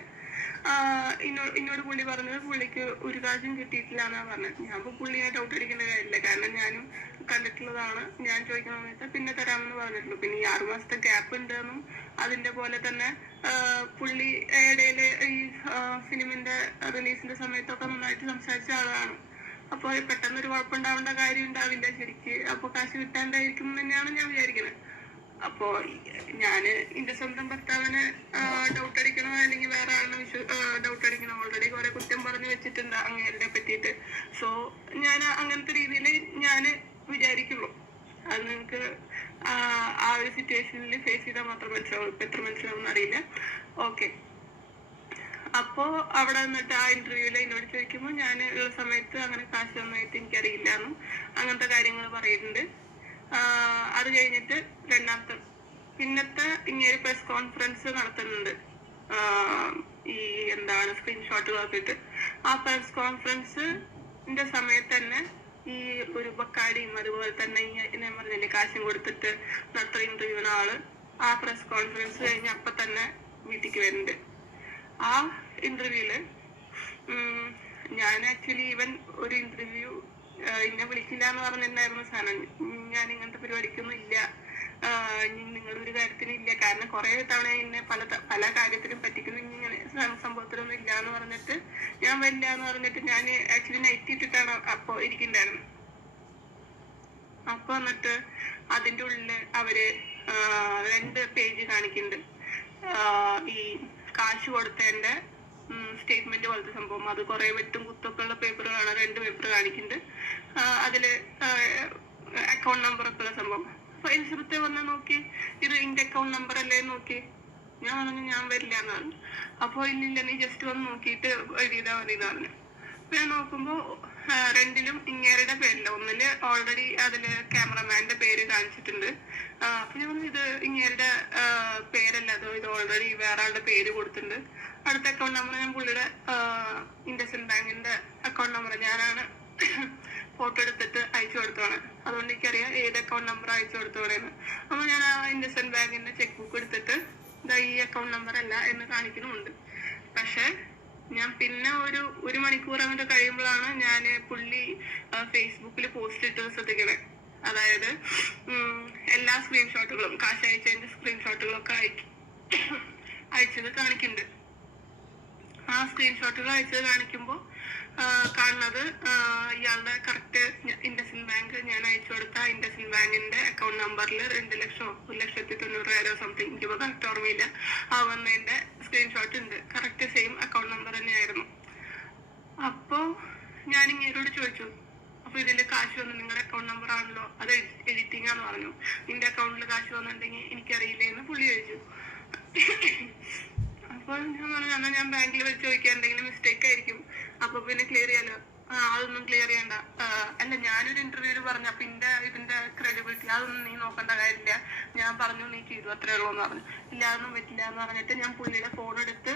എന്നോട് പുള്ളി പറഞ്ഞത് പുള്ളിക്ക് ഒരു കാശും കിട്ടിയിട്ടില്ല എന്നാ പറഞ്ഞത്. ഞാൻ ഇപ്പൊ പുള്ളിയെ ഡൗട്ട് അടിക്കേണ്ട കാര്യമില്ല. കാരണം ഞാനും കണ്ടിട്ടുള്ളതാണ്. ഞാൻ ചോദിക്കുന്ന സമയത്ത് പിന്നെ തരാമെന്ന് പറഞ്ഞിട്ടുള്ളൂ. പിന്നെ ഈ 6 മാസത്തെ ഗ്യാപ്പ് ഉണ്ടെന്നും അതിന്റെ പോലെ തന്നെ പുള്ളി ഇടയില് ഈ ഫിലിമിന്റെ റിലീസിന്റെ സമയത്തൊക്കെ നന്നായിട്ട് സംസാരിച്ച ആളാണ്. അപ്പൊ പെട്ടെന്നൊരു കുഴപ്പമുണ്ടാവേണ്ട കാര്യം ഉണ്ടാവില്ല ശരിക്ക്. അപ്പൊ കാശ് കിട്ടാണ്ടായിരിക്കും തന്നെയാണ് ഞാൻ വിചാരിക്കുന്നത്. അപ്പോ ഞാന് എന്റെ സ്വന്തം ഭർത്താവിന് ഡൗട്ട് അടിക്കണോ അല്ലെങ്കിൽ വേറെ ആളിനെ ഡൗട്ട് അടിക്കണോ? ഓൾറെഡി കുറെ കുറ്റം പറഞ്ഞു വെച്ചിട്ടുണ്ട് അങ്ങേരുടെ പറ്റിയിട്ട്. സോ ഞാൻ അങ്ങനത്തെ രീതിയിൽ ഞാന് വിചാരിക്കുള്ളൂ. അത് നിങ്ങൾക്ക് ആ ഒരു സിറ്റുവേഷനിൽ ഫേസ് ചെയ്താൽ മാത്രം മനസ്സിലാവും. ഇപ്പം എത്ര മനസ്സിലാവും അറിയില്ല. ഓക്കെ, അപ്പോൾ അവിടെ നിന്നിട്ട് ആ ഇന്റർവ്യൂവിൽ എന്നോട് ചോദിക്കുമ്പോൾ ഞാൻ ഉള്ള സമയത്ത് അങ്ങനെ കാശ് തന്നായിട്ട് എനിക്കറിയില്ല എന്നും അങ്ങനത്തെ കാര്യങ്ങൾ പറയുന്നുണ്ട്. അത് കഴിഞ്ഞിട്ട് പിന്നത്തെ ഇങ്ങനെ പ്രസ് കോൺഫറൻസ് നടത്തുന്നുണ്ട്. ഈ എന്താണ് സ്ക്രീൻഷോട്ടുകളൊക്കെ ഇട്ട് ആ പ്രസ് കോൺഫറൻസിന്റെ സമയത്ത് തന്നെ ഈ ഒരു ബക്കാടിയും അതുപോലെ തന്നെ ഞാൻ പറഞ്ഞില്ലേ കാശും കൊടുത്തിട്ട് നടത്തുന്ന ഇന്റർവ്യൂവിന് ആള് ആ പ്രസ് കോൺഫറൻസ് കഴിഞ്ഞ് അപ്പൊ തന്നെ വീട്ടിലേക്ക് വരുന്നുണ്ട്. ആ ഇന്റർവ്യൂല് ഞാൻ ആക്ച്വലി ഈവൻ ഒരു ഇന്റർവ്യൂ എന്നെ വിളിക്കില്ല എന്ന് പറഞ്ഞിട്ടുണ്ടായിരുന്ന സാധനം. ഞാൻ ഇങ്ങനത്തെ പരിപാടിക്കൊന്നും ഇല്ല, നിങ്ങളൊരു കാര്യത്തിനും ഇല്ല, കാരണം കുറെ തവണ എന്നെ പല കാര്യത്തിനും പറ്റിക്കുന്നു, ഇങ്ങനെ സംഭവത്തിലൊന്നും ഇല്ല എന്ന് പറഞ്ഞിട്ട് ഞാൻ വരില്ല എന്ന് പറഞ്ഞിട്ട് ഞാൻ ആക്ച്വലി നൈറ്റ് ഇട്ടിട്ടാണ് അപ്പൊ ഇരിക്കുന്നുണ്ടായിരുന്നത്. അപ്പൊ എന്നിട്ട് അതിന്റെ ഉള്ളില് അവര് 2 പേജ് കാണിക്കുന്നുണ്ട്. ഈ കാശ് കൊടുത്തതിന്റെ സ്റ്റേറ്റ്മെന്റ് പോലത്തെ സംഭവം. അത് കുറെ വെട്ടും കുത്തൊക്കെ ഉള്ള പേപ്പറുകളാണ്, 2 പേപ്പർ കാണിക്കുന്നുണ്ട്. അതില് അക്കൗണ്ട് നമ്പർ ഒക്കെ ഉള്ള സംഭവം. അപ്പൊ ഇൻഷുറത്തെ വന്ന് നോക്കി, ഇത് എന്റെ അക്കൗണ്ട് നമ്പർ അല്ലേ നോക്കി. ഞാൻ പറഞ്ഞു ഞാൻ വരില്ല എന്ന് പറഞ്ഞു. അപ്പൊ ഇല്ലില്ല, നീ ജസ്റ്റ് വന്ന് നോക്കിയിട്ട് എഴുതിയതാ മതി എന്ന് പറഞ്ഞു. അപ്പൊ ഞാൻ നോക്കുമ്പോ 2ലും ഇങ്ങേരുടെ പേരില്ല. ഒന്നില് ഓൾറെഡി അതില് ക്യാമറമാന്റെ പേര് കാണിച്ചിട്ടുണ്ട്. അപ്പൊ ഞാൻ പറഞ്ഞു ഇത് ഇങ്ങേരുടെ പേരല്ല, അതോ ഇത് ഓൾറെഡി വേറെ ആളുടെ പേര് കൊടുത്തിട്ടുണ്ട്. അടുത്ത അക്കൗണ്ട് നമ്പർ ഞാൻ പുള്ളിയുടെ ഇൻഡസ്ഇൻഡ് ബാങ്കിന്റെ അക്കൗണ്ട് നമ്പർ ഞാനാണ് ഫോട്ടോ എടുത്തിട്ട് അയച്ചു കൊടുത്തോളാം. അതുകൊണ്ട് എനിക്കറിയാം ഏത് അക്കൗണ്ട് നമ്പർ അയച്ചു കൊടുത്തോളേന്ന്. അപ്പൊ ഞാൻ ആ ഇൻഡസ്ഇൻഡ് ബാങ്കിന്റെ ചെക്ക് ബുക്ക് എടുത്തിട്ട് ഈ അക്കൗണ്ട് നമ്പർ അല്ല എന്ന് കാണിക്കുന്നുമുണ്ട്. പക്ഷെ ഞാൻ പിന്നെ ഒരു മണിക്കൂർ അങ്ങോട്ട് കഴിയുമ്പോഴാണ് ഞാൻ പുള്ളി ഫേസ്ബുക്കിൽ പോസ്റ്റ് ഇട്ടത് ശ്രദ്ധിക്കണേ. അതായത് എല്ലാ സ്ക്രീൻഷോട്ടുകളും കാശ് അയച്ചതിന്റെ സ്ക്രീൻഷോട്ടുകളൊക്കെ അയച്ചത് കാണിക്കുന്നുണ്ട്. ആ സ്ക്രീൻഷോട്ടുകൾ അയച്ചത് കാണിക്കുമ്പോൾ കാണുന്നത് ഇയാളുടെ കറക്റ്റ് ഇൻഡസ്ഇൻഡ് ബാങ്ക് ഞാൻ അയച്ചു കൊടുത്ത ഇൻഡസ്ഇൻഡ് ബാങ്കിന്റെ അക്കൗണ്ട് നമ്പറിൽ 2 ലക്ഷം 1,90,000 സംതിങ്, എനിക്ക് കറക്റ്റ് ഓർമ്മയില്ല, ആ വന്നതിന്റെ സ്ക്രീൻഷോട്ട് ഉണ്ട്. കറക്റ്റ് സെയിം അക്കൗണ്ട് നമ്പർ തന്നെയായിരുന്നു. അപ്പോ ഞാൻ ഇങ്ങേരോട് ചോദിച്ചു, അപ്പൊ ഇതില് കാശ് വന്നു നിങ്ങളുടെ അക്കൗണ്ട് നമ്പർ ആണല്ലോ, അത് എഡിറ്റിംഗ് ആന്ന് പറഞ്ഞു. നിന്റെ അക്കൗണ്ടിൽ കാശ് വന്നിട്ടുണ്ടെങ്കിൽ എനിക്കറിയില്ലേന്ന് പുള്ളി ചോദിച്ചു. അപ്പൊ ഞാൻ പറഞ്ഞു എന്നാൽ ഞാൻ ബാങ്കിൽ വെച്ച് ചോദിക്കാൻ, എന്തെങ്കിലും മിസ്റ്റേക്ക് ആയിരിക്കും, അപ്പൊ പിന്നെ ക്ലിയർ ചെയ്യാലോ. അതൊന്നും ക്ലിയർ ചെയ്യണ്ട, അല്ല ഞാനൊരു ഇന്റർവ്യൂല് പറഞ്ഞു, അപ്പൊ ഇതിന്റെ ക്രെഡിബിലിറ്റി അതൊന്നും നീ നോക്കേണ്ട കാര്യമില്ല, ഞാൻ പറഞ്ഞു നീ ചെയ്തു അത്രേ ഉള്ളൂ എന്ന് പറഞ്ഞു. ഇല്ല അതൊന്നും പറ്റില്ല എന്ന് പറഞ്ഞിട്ട് ഞാൻ പുള്ളിയുടെ ഫോൺ എടുത്ത്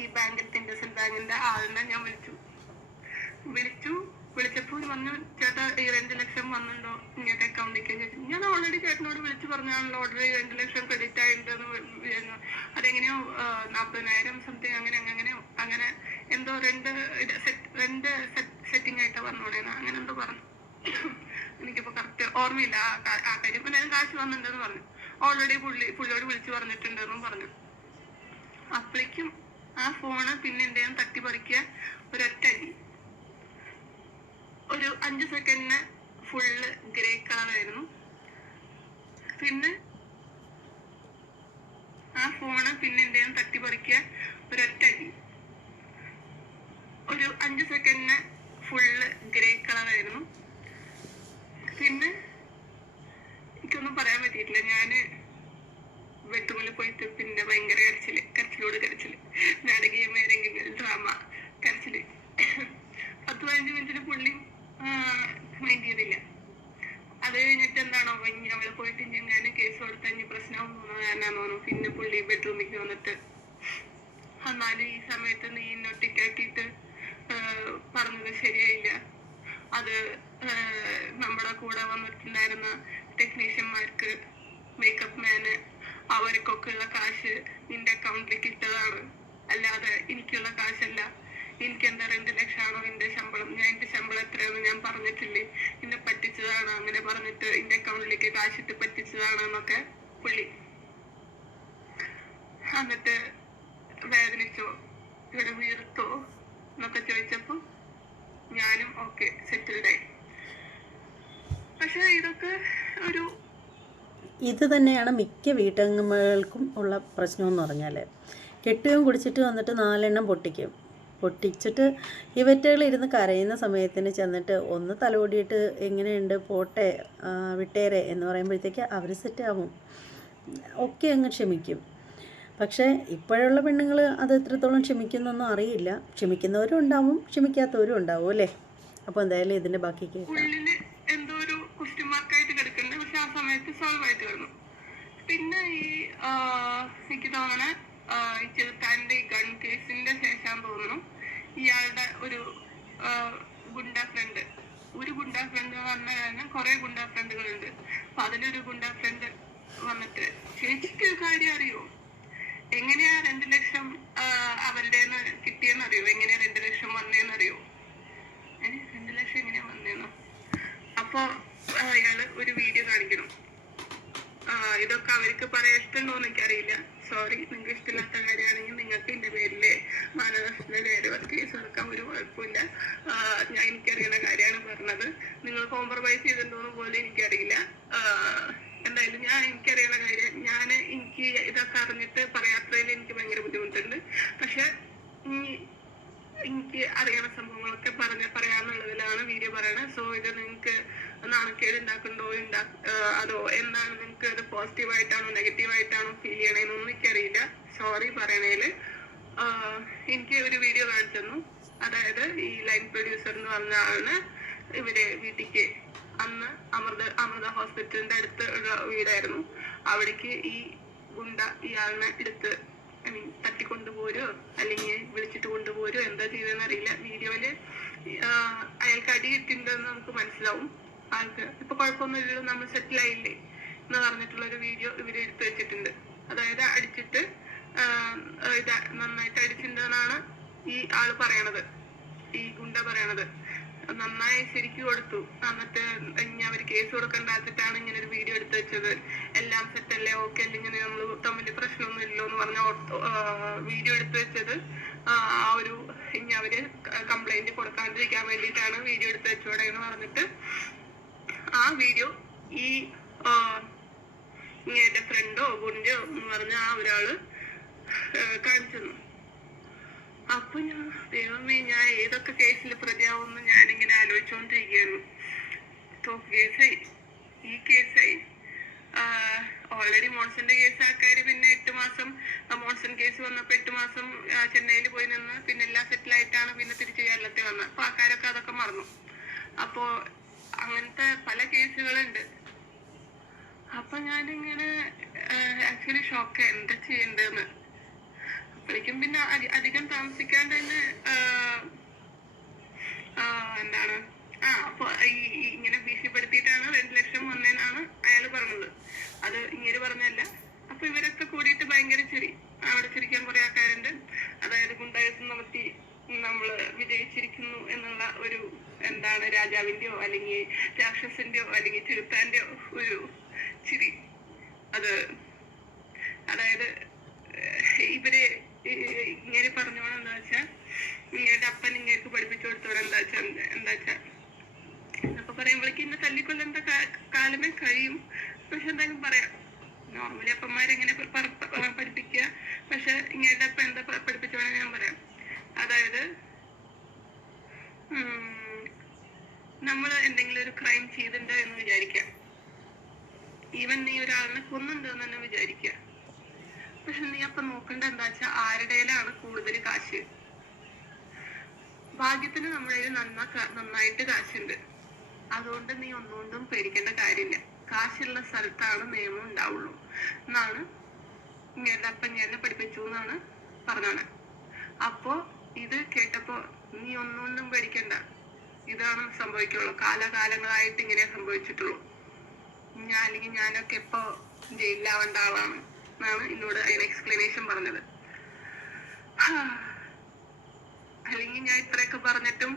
ഈ ബാങ്കിലത്തെ ഇൻഡസ്ഇൻഡ് ബാങ്കിന്റെ ആളിനെ ഞാൻ വിളിച്ചപ്പോൾ പറഞ്ഞു ചേട്ടാ ഈ 2 ലക്ഷം വന്നിട്ടുണ്ടോ ഇങ്ങനത്തെ അക്കൗണ്ടിലേക്ക് ചോദിച്ചു. ഞാൻ ഓൾറെഡി ചേട്ടനോട് വിളിച്ചു പറഞ്ഞാണല്ലോ ഓൾറെഡി 2 ലക്ഷം ക്രെഡിറ്റ് ആയിട്ടുണ്ടെന്ന് വിചാരിച്ചു. അതെങ്ങനെയോ 40,000 സംതിങ് അങ്ങനെ എന്തോ 2 സെറ്റിംഗ് ആയിട്ടാ പറഞ്ഞോളേന്ന് അങ്ങനെ എന്തോ പറഞ്ഞു. എനിക്കിപ്പോ കറക്റ്റ് ഓർമ്മയില്ല ആ കാര്യം. പിന്നെ കാശ് വന്നിട്ടുണ്ടെന്ന് പറഞ്ഞു. ഓൾറെഡി പുള്ളിയോട് വിളിച്ചു പറഞ്ഞിട്ടുണ്ടെന്നും പറഞ്ഞു. അപ്പോഴേക്കും ആ ഫോണ് പിന്നെ എന്തെങ്കിലും തട്ടിപ്പറിക്കുക ഒരൊറ്റ അടി. ഒരു 5 സെക്കൻഡിന് ഫുള്ള് ഗ്രേ കളറായിരുന്നു. പിന്നെ ആ ഫോണ് പിന്നെ എന്തെങ്കിലും തട്ടിപ്പറിക്കുക ഒരൊറ്റ അടി. ഒരു 5 സെക്കൻഡിന് ഫുള്ള് ഗ്രേ കളറായിരുന്നു. പിന്നെ എനിക്കൊന്നും പറയാൻ പറ്റിയിട്ടില്ല. ഞാന് ബെഡ്റൂമിൽ പോയിട്ട് പിന്നെ ഭയങ്കര കരച്ചില്, നാടകീയമായ രംഗങ്ങൾ, ഡ്രാമ, കരച്ചില്. 10-15 മിനിറ്റിന് പുള്ളി മൈൻഡ് ചെയ്തില്ല. അത് കഴിഞ്ഞിട്ട് എന്താണോ അവിടെ പോയിട്ട് ഞാൻ കേസ് കൊടുത്ത പ്രശ്നമാവും തോന്നുന്നു. പിന്നെ പുള്ളി ബെഡ്റൂമിലേക്ക് വന്നിട്ട് എന്നാലും ഈ സമയത്ത് നീ ഒറ്റയ്ക്കാക്കിയിട്ട് പറഞ്ഞത് ശരിയായില്ല, അത് നമ്മുടെ കൂടെ വന്നിട്ടുണ്ടായിരുന്ന ടെക്നീഷ്യന്മാർക്ക്, മേക്കപ്പ് മാന്, അവർക്കൊക്കെ ഉള്ള കാശ് നിന്റെ അക്കൗണ്ടിലേക്ക് ഇട്ടതാണ്, അല്ലാതെ എനിക്കുള്ള കാശല്ല. എനിക്ക് എന്താ 2 ലക്ഷമാണോ എന്റെ ശമ്പളം, എന്റെ ശമ്പളം എത്രയാണെന്ന് ഞാൻ പറഞ്ഞിട്ടില്ലേ, എന്നെ പറ്റിച്ചതാണ്, അങ്ങനെ പറഞ്ഞിട്ട് എന്റെ അക്കൗണ്ടിലേക്ക് കാശിട്ട് പറ്റിച്ചതാണ് എന്നൊക്കെ പുള്ളി. എന്നിട്ട് വേദനിച്ചോ, ഇവിടെ വീർത്തോ എന്നൊക്കെ ചോദിച്ചപ്പോ ഞാനും ഓക്കെ സെറ്റിൽഡായി. പക്ഷെ ഇതൊക്കെ ഇത് തന്നെയാണ് മിക്ക വീട്ടമ്മകൾക്കും ഉള്ള പ്രശ്നമെന്ന് പറഞ്ഞാൽ, കെട്ടുകയും കുടിച്ചിട്ട് വന്നിട്ട് 4 എണ്ണം പൊട്ടിച്ചിട്ട് ഇവറ്റകളിരുന്ന് കരയുന്ന സമയത്തിന് ചെന്നിട്ട് ഒന്ന് തലോടിയിട്ട് എങ്ങനെയുണ്ട് പോട്ടെ വിട്ടേരെ എന്ന് പറയുമ്പോഴത്തേക്ക് അവർ സെറ്റാവും, ഒക്കെ അങ്ങ് ക്ഷമിക്കും. പക്ഷേ ഇപ്പോഴുള്ള പെണ്ണുങ്ങൾ അത് എത്രത്തോളം ക്ഷമിക്കുന്നൊന്നും അറിയില്ല. ക്ഷമിക്കുന്നവരും ഉണ്ടാവും, ക്ഷമിക്കാത്തവരും ഉണ്ടാവും അല്ലേ. അപ്പോൾ എന്തായാലും ഇതിൻ്റെ ബാക്കി കേൾക്കാം. ഉള്ളില് എന്തോ ഒരു ക്വസ്റ്റ്യൻ മാർക്കായിട്ട് കിടക്കുന്നുണ്ട്. പക്ഷെ ആ സമയത്ത് സോൾവ് ആയിട്ട് വന്നു. പിന്നെ എനിക്ക് തോന്നണ ഈ ചെറുത്താൻ്റെ ഈ ഗൺ കേസിന്റെ ശേഷം തോന്നുന്നു ഇയാളുടെ ഒരു ഗുണ്ട ഫ്രണ്ട്, ഒരു ഗുണ്ട ഫ്രണ്ട് വന്ന കാരണം കുറെ ഗുണ്ട ഫ്രണ്ടുകളുണ്ട്. അപ്പൊ അതിലൊരു ഗുണ്ട ഫ്രണ്ട് വന്നിട്ട് ചേച്ചിക്ക് കാര്യം അറിയോ, എങ്ങനെയാ 2 ലക്ഷം അവരുടെ കിട്ടിയെന്നറിയോ, എങ്ങനെയാ 2 ലക്ഷം വന്നേന്നറിയോ, 2 ലക്ഷം എങ്ങനെയാ വന്നേന്നോ. അപ്പൊ അയാള് ഒരു വീഡിയോ കാണിക്കണം. ഇതൊക്കെ അവർക്ക് പറയാൻ ഇഷ്ടമുണ്ടോന്ന് എനിക്കറിയില്ല. സോറി, നിങ്ങൾക്ക് ഇഷ്ടമില്ലാത്ത കാര്യമാണെങ്കിൽ നിങ്ങൾക്ക് എന്റെ പേരില് മാനനഷ്ടത്തിന്റെ പേര് കേസ് എടുക്കാൻ ഒരു കുഴപ്പമില്ല. എനിക്കറിയുന്ന കാര്യമാണ് പറഞ്ഞത്. നിങ്ങൾ കോംപ്രമൈസ് ചെയ്തിട്ടുണ്ടോന്ന് പോലും എനിക്കറിയില്ല. എന്തായാലും എനിക്കറിയുന്ന കാര്യം, എനിക്ക് ഇതൊക്കെ അറിഞ്ഞിട്ട് പറയാത്തതിൽ എനിക്ക് ഭയങ്കര ബുദ്ധിമുട്ടുണ്ട്. പക്ഷെ എനിക്ക് അറിയാവുന്ന സംഭവങ്ങളൊക്കെ പറയാന്നുള്ളതിലാണ് വീഡിയോ പറയണത്. സോ ഇത് നിങ്ങൾക്ക് നാണക്കേട് ഉണ്ടാക്കുന്നുണ്ടോ അതോ എന്താണ്, നിങ്ങൾക്ക് അത് പോസിറ്റീവായിട്ടാണോ നെഗറ്റീവായിട്ടാണോ ഫീൽ ചെയ്യണേന്നൊന്നും എനിക്കറിയില്ല. സോറി പറയണേല്. എനിക്ക് ഒരു വീഡിയോ കാണിച്ചു തന്നു. അതായത് ഈ ലൈൻ പ്രൊഡ്യൂസർ എന്ന് പറഞ്ഞ ആളിന് ഇവരെ വീട്ടിക്ക് അന്ന് അമൃത ഹോസ്പിറ്റലിന്റെ അടുത്ത് ഉള്ള വീടായിരുന്നു. അവിടേക്ക് ഈ ഗുണ്ട ഇയാളിനെ എടുത്ത് തട്ടിക്കൊണ്ടുപോരോ അല്ലെങ്കിൽ വിളിച്ചിട്ട് കൊണ്ടുപോരോ എന്താ ചെയ്തെന്ന് അറിയില്ല. വീഡിയോയില് അയാൾക്ക് അടി കിട്ടിണ്ടെന്ന് നമുക്ക് മനസ്സിലാവും. ആൾക്ക് ഇപ്പൊ കുഴപ്പമൊന്നുമില്ലല്ലോ, നമ്മൾ സെറ്റിൽ ആയില്ലേ എന്ന് പറഞ്ഞിട്ടുള്ള ഒരു വീഡിയോ ഇവര് എടുത്തു വെച്ചിട്ടുണ്ട്. അതായത് അടിച്ചിട്ട് നന്നായിട്ട് അടിച്ചിട്ടുണ്ടെന്നാണ് ഈ ആള് പറയണത്, ഈ ഗുണ്ട പറയണത്. നന്നായി ശരിക്കും കൊടുത്തു. എന്നിട്ട് ഇനി അവര് കേസ് കൊടുക്കണ്ടാത്തിട്ടാണ് ഇങ്ങനെ ഒരു വീഡിയോ എടുത്തു വെച്ചത്. എല്ലാം സെറ്റല്ലേ, ഓക്കെ അല്ല, ഇങ്ങനെ നമ്മള് തമ്മിൽ പ്രശ്നമൊന്നും ഇല്ലോ എന്ന് പറഞ്ഞ വീഡിയോ എടുത്തു വെച്ചത് ആ ഒരു ഇനി അവര് കംപ്ലൈന്റ് കൊടുക്കാണ്ടിരിക്കാൻ വേണ്ടിയിട്ടാണ് വീഡിയോ എടുത്തു വെച്ചോടെ എന്ന് പറഞ്ഞിട്ട് ആ വീഡിയോ ഈ ഇങ്ങനെ ഫ്രണ്ടോ ഗുണ്ടയോ എന്ന് പറഞ്ഞ ആ ഒരാള് കാണിച്ചു. അപ്പൊ ദൈവമേ, ഞാൻ ഏതൊക്കെ കേസിൽ പ്രതിയാവുമെന്ന് ഞാനിങ്ങനെ ആലോചിച്ചുകൊണ്ടിരിക്കുകയായിരുന്നു. കേസായി, ഈ കേസായി. ഓൾറെഡി മോൺസന്റെ കേസ് ആൾക്കാര് പിന്നെ 8 മാസം മോൺസൺ കേസ് വന്നപ്പോ 8 മാസം ചെന്നൈയിൽ പോയി നിന്ന് പിന്നെ എല്ലാം സെറ്റിലായിട്ടാണ് പിന്നെ തിരിച്ച് കേരളത്തിൽ വന്നത്. അപ്പൊ ആൾക്കാരൊക്കെ അതൊക്കെ മറന്നു. അപ്പോ അങ്ങനത്തെ പല കേസുകളുണ്ട്. അപ്പൊ ഞാനിങ്ങനെ ആക്ച്വലി ഷോക്ക്, എന്താ ചെയ്യണ്ടെന്ന്. അപ്പോഴേക്കും പിന്നെ അധികം താമസിക്കാണ്ട് തന്നെ എന്താണ് അപ്പൊ ഇങ്ങനെ ഭീഷണിപ്പെടുത്തിയിട്ടാണ് 2 ലക്ഷം വന്നതെന്നാണ് അയാൾ പറഞ്ഞത്. അത് ഇങ്ങനെ പറഞ്ഞല്ല. അപ്പൊ ഇവരൊക്കെ കൂടിയിട്ട് ഭയങ്കര ചിരി, അവിടെ ചിരിക്കാൻ കുറെ ആൾക്കാരുണ്ട്. അതായത് ഗുണ്ടായുസം നടത്തി നമ്മള് വിജയിച്ചിരിക്കുന്നു എന്നുള്ള ഒരു എന്താണ് രാജാവിന്റെയോ അല്ലെങ്കിൽ രാക്ഷസന്റെയോ അല്ലെങ്കിൽ ചെറുത്താന്റെയോ ഒരു ചിരി. അത് അതായത് ഇവര് ഇങ്ങനെ പറഞ്ഞോണം എന്താ വെച്ചാ ഇങ്ങയുടെ അപ്പൻ ഇങ്ങേക്ക് പഠിപ്പിച്ചു കൊടുത്തോടെ എന്താ അപ്പൊ പറയുമ്പോഴേക്ക് ഇന്നെ തല്ലിക്കൊല്ലേണ്ട കാലമേ കഴിയും. പക്ഷെ എന്തായാലും പറയാം, നോർമലി അപ്പന്മാരെങ്ങനെ പഠിപ്പിക്കുക. പക്ഷെ ഇങ്ങയുടെ അപ്പ എന്താ പഠിപ്പിച്ചോടെ ഞാൻ പറയാം. അതായത് നമ്മള് എന്തെങ്കിലും ഒരു ക്രൈം ചെയ്തിട്ടുണ്ട് എന്ന് വിചാരിക്കാം. ഈവൻ നീ ഒരാളിനെ കൊന്നുണ്ട് എന്ന് തന്നെ വിചാരിക്കുക. പക്ഷെ നീ അപ്പൊ നോക്കേണ്ട എന്താ വെച്ചാൽ ആരുടെയിലാണ് കൂടുതൽ കാശ്. ഭാഗ്യത്തിന് നമ്മുടെ കയ്യിൽ നന്നായിട്ട് കാശുണ്ട്. അതുകൊണ്ട് നീ ഒന്നുകൊണ്ടും പേടിക്കേണ്ട കാര്യമില്ല. കാശുള്ള സ്ഥലത്താണ് നിയമം ഉണ്ടാവുള്ളൂ എന്നാണ് ഇങ്ങനെ അപ്പൻ ഞാൻ പഠിപ്പിച്ചു എന്നാണ് പറഞ്ഞത്. അപ്പോ ഇത് കേട്ടപ്പോ നീ ഒന്നുകൊണ്ടും പേടിക്കണ്ട, ഇതാണ് സംഭവിക്കുള്ളൂ. കാലകാലങ്ങളായിട്ട് ഇങ്ങനെ സംഭവിച്ചിട്ടുള്ളൂ. അല്ലെങ്കിൽ ഞാനൊക്കെ ഇപ്പൊ ജയിലിലാവേണ്ട ആളാണ് എന്നാണ് എന്നോട് അതിന് എക്സ്പ്ലനേഷൻ പറഞ്ഞത്. അല്ലെങ്കിൽ ഞാൻ ഇത്രയൊക്കെ പറഞ്ഞിട്ടും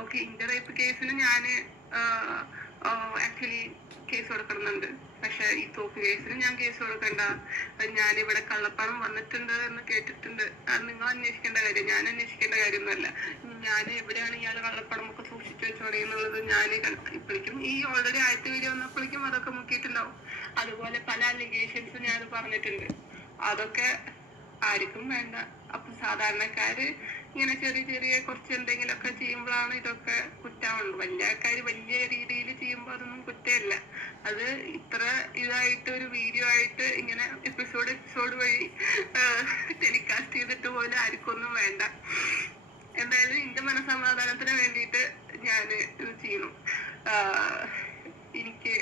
ഓക്കെ, ഇന്റർറേപ്പ് കേസിന് ഞാന് ആക്ച്വലി കേസ് കൊടുക്കുന്നുണ്ട്. പക്ഷെ ഈ തോക്ക് കേസിന് ഞാൻ കേസ് കൊടുക്കണ്ട. ഞാനിവിടെ കള്ളപ്പണം വന്നിട്ടുണ്ട് എന്ന് കേട്ടിട്ടുണ്ട്. അത് നിങ്ങൾ അന്വേഷിക്കേണ്ട കാര്യം, ഞാൻ അന്വേഷിക്കേണ്ട കാര്യമൊന്നുമല്ല. ഞാൻ എവിടെയാണ് ഇയാൾ കള്ളപ്പണം ഒക്കെ സൂക്ഷിച്ചു വെച്ചോടെ എന്നുള്ളത് ഞാൻ ഇപ്പോഴേക്കും ഈ ഓൾറെഡി ആദ്യത്തെ വീഡിയോ വന്നപ്പോഴേക്കും അതൊക്കെ മുക്കിയിട്ടുണ്ടാവും. അതുപോലെ പല അലിഗേഷൻസും ഞാൻ പറഞ്ഞിട്ടുണ്ട്. അതൊക്കെ ആർക്കും വേണ്ട. അപ്പൊ സാധാരണക്കാര് ഇങ്ങനെ ചെറിയ ചെറിയ കുറച്ച് എന്തെങ്കിലുമൊക്കെ ചെയ്യുമ്പോഴാണ് ഇതൊക്കെ കുറ്റമുള്ളൂ. വലിയ ആൾക്കാർ വലിയ രീതിയിൽ ചെയ്യുമ്പോൾ അതൊന്നും കുറ്റമല്ല. അത് ഇത്ര ഇതായിട്ട് ഒരു വീഡിയോ ആയിട്ട് ഇങ്ങനെ എപ്പിസോഡ് വഴി ടെലികാസ്റ്റ് ചെയ്തിട്ട് പോലും ആർക്കൊന്നും വേണ്ട. എന്തായാലും എന്റെ മനസമാധാനത്തിന് വേണ്ടിയിട്ട് ഞാൻ ഇത് ചെയ്യുന്നു. എനിക്ക്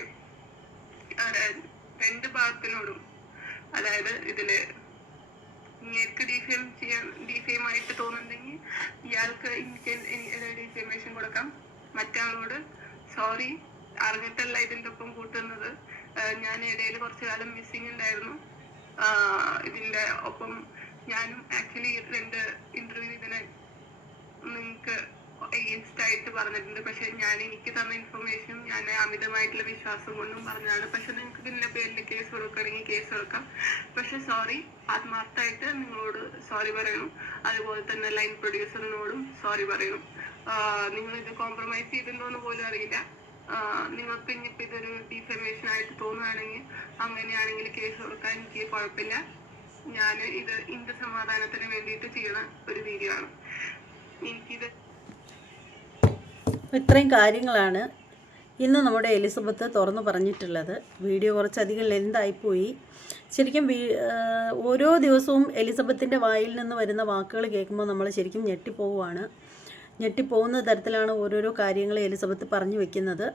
രണ്ട് ഭാഗത്തിനോടും, അതായത് ഇതില് ഇങ്ങേർക്ക് ഡിഫെയിം ആയിട്ട് തോന്നുന്നുണ്ടെങ്കിൽ ഇയാൾക്ക് എനിക്ക് ഡിഫെയിമേഷൻ കൊടുക്കാം. മറ്റാളോട് സോറി, അറിഞ്ഞിട്ടല്ല ഇതിന്റെ ഒപ്പം കൂട്ടുന്നത്. ഞാൻ ഇടയിൽ കുറച്ചു കാലം മിസ്സിങ് ഉണ്ടായിരുന്നു. ഇതിന്റെ ഒപ്പം ഞാനും ആക്ച്വലി 2 ഇന്റർവ്യൂ ഇതിനെ നിങ്ങൾക്ക് എഗെയിൻസ്റ്റ് ആയിട്ട് പറഞ്ഞിട്ടുണ്ട്. പക്ഷെ എനിക്ക് തന്ന ഇൻഫർമേഷൻ ഞാൻ അമിതമായിട്ടുള്ള വിശ്വാസം കൊണ്ടും പറഞ്ഞാണ്. പക്ഷെ നിങ്ങൾക്ക് ഇതിന്റെ പേരിൽ കേസ് കൊടുക്കണമെങ്കിൽ കേസ് കൊടുക്കാം. പക്ഷെ സോറി, ആത്മാർത്ഥമായിട്ട് നിങ്ങളോട് സോറി പറയണം. അതുപോലെ തന്നെ ലൈൻ പ്രൊഡ്യൂസറിനോടും സോറി പറയണം. നിങ്ങൾ ഇത് കോംപ്രമൈസ് ചെയ്തിട്ടുണ്ടോന്ന് പോലും അറിയില്ല. നിങ്ങൾക്ക് ഇനിയിപ്പോ ഇതൊരു ഡിഫമേഷൻ ആയിട്ട് തോന്നുകയാണെങ്കിൽ അങ്ങനെയാണെങ്കിൽ കേസ് കൊടുക്കാൻ എനിക്ക് കുഴപ്പമില്ല. ഞാൻ ഇത് എന്റെ സമാധാനത്തിന് വേണ്ടിയിട്ട് ചെയ്യുന്ന ഒരു വീഡിയോ ആണ്. എനിക്കിത് ഇത്രയും കാര്യങ്ങളാണ് ഇന്ന് നമ്മുടെ എലിസബത്ത് തുറന്നു പറഞ്ഞിട്ടുള്ളത്. വീഡിയോ കുറച്ചധികം ലെന്തായിപ്പോയി. ശരിക്കും ഓരോ ദിവസവും എലിസബത്തിൻ്റെ വായിൽ നിന്ന് വരുന്ന വാക്കുകൾ കേൾക്കുമ്പോൾ നമ്മൾ ശരിക്കും ഞെട്ടിപ്പോകുന്ന തരത്തിലാണ് ഓരോരോ കാര്യങ്ങൾ എലിസബത്ത് പറഞ്ഞു വെക്കുന്നത്.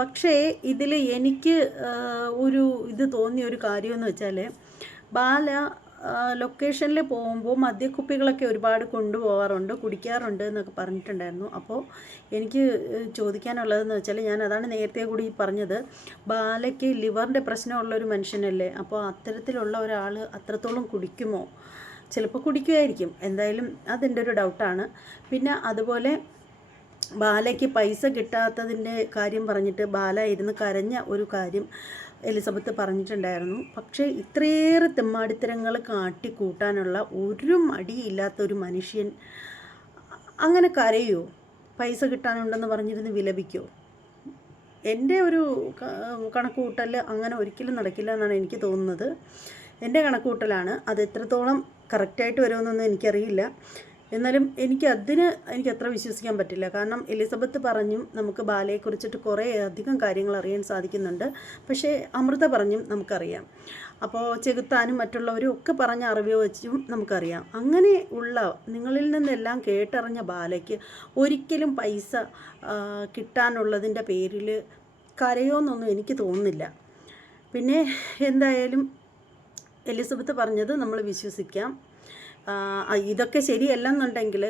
പക്ഷേ ഇതിൽ എനിക്ക് ഇത് തോന്നിയ ഒരു കാര്യമെന്ന് വെച്ചാൽ, ബാല ലൊക്കേഷനിൽ പോകുമ്പോൾ മദ്യക്കുപ്പികളൊക്കെ ഒരുപാട് കൊണ്ടുപോകാറുണ്ട്, കുടിക്കാറുണ്ട് എന്നൊക്കെ പറഞ്ഞിട്ടുണ്ടായിരുന്നു. അപ്പോൾ എനിക്ക് ചോദിക്കാനുള്ളതെന്ന് വെച്ചാൽ, ഞാൻ അതാണ് നേരത്തെ കൂടി പറഞ്ഞത്, ബാലയ്ക്ക് ലിവറിൻ്റെ പ്രശ്നമുള്ളൊരു മനുഷ്യനല്ലേ. അപ്പോൾ അത്തരത്തിലുള്ള ഒരാൾ അത്രത്തോളം കുടിക്കുമോ? ചിലപ്പോൾ കുടിക്കുമായിരിക്കും. എന്തായാലും അതെൻ്റെ ഒരു ഡൗട്ടാണ്. പിന്നെ അതുപോലെ ബാലയ്ക്ക് പൈസ കിട്ടാത്തതിൻ്റെ കാര്യം പറഞ്ഞിട്ട് ബാല ഇരുന്ന് കരഞ്ഞ ഒരു കാര്യം എലിസബത്ത് പറഞ്ഞിട്ടുണ്ടായിരുന്നു. പക്ഷേ ഇത്രയേറെ തെമ്മാടിത്തരങ്ങൾ കാട്ടിക്കൂട്ടാനുള്ള ഒരു മടിയില്ലാത്തൊരു മനുഷ്യൻ അങ്ങനെ കരയോ? പൈസ കിട്ടാനുണ്ടെന്ന് പറഞ്ഞിരുന്ന് വിലപിക്കോ? എൻ്റെ ഒരു കണക്കുകൂട്ടൽ അങ്ങനെ ഒരിക്കലും നടക്കില്ല എന്നാണ് എനിക്ക് തോന്നുന്നത്. എൻ്റെ കണക്കുകൂട്ടലാണ്. അത് എത്രത്തോളം കറക്റ്റായിട്ട് വരുമെന്നൊന്നും എനിക്കറിയില്ല. എന്നാലും എനിക്ക് അത്ര വിശ്വസിക്കാൻ പറ്റില്ല. കാരണം എലിസബത്ത് പറഞ്ഞും നമുക്ക് ബാലയെക്കുറിച്ചിട്ട് കുറേ അധികം കാര്യങ്ങൾ അറിയാൻ സാധിക്കുന്നുണ്ട്. പക്ഷേ അമൃത പറഞ്ഞും നമുക്കറിയാം. അപ്പോൾ ചെകുത്താനും മറ്റുള്ളവരും ഒക്കെ പറഞ്ഞ അറിവ് വെച്ചും നമുക്കറിയാം. അങ്ങനെ ഉള്ള നിങ്ങളിൽ നിന്നെല്ലാം കേട്ടറിഞ്ഞ ബാലയ്ക്ക് ഒരിക്കലും പൈസ കിട്ടാനുള്ളതിൻ്റെ പേരിൽ കരയോന്നൊന്നും എനിക്ക് തോന്നുന്നില്ല. പിന്നെ എന്തായാലും എലിസബത്ത് പറഞ്ഞത് നമ്മൾ വിശ്വസിക്കാം. ഇതൊക്കെ ശരിയല്ലെന്നുണ്ടെങ്കിൽ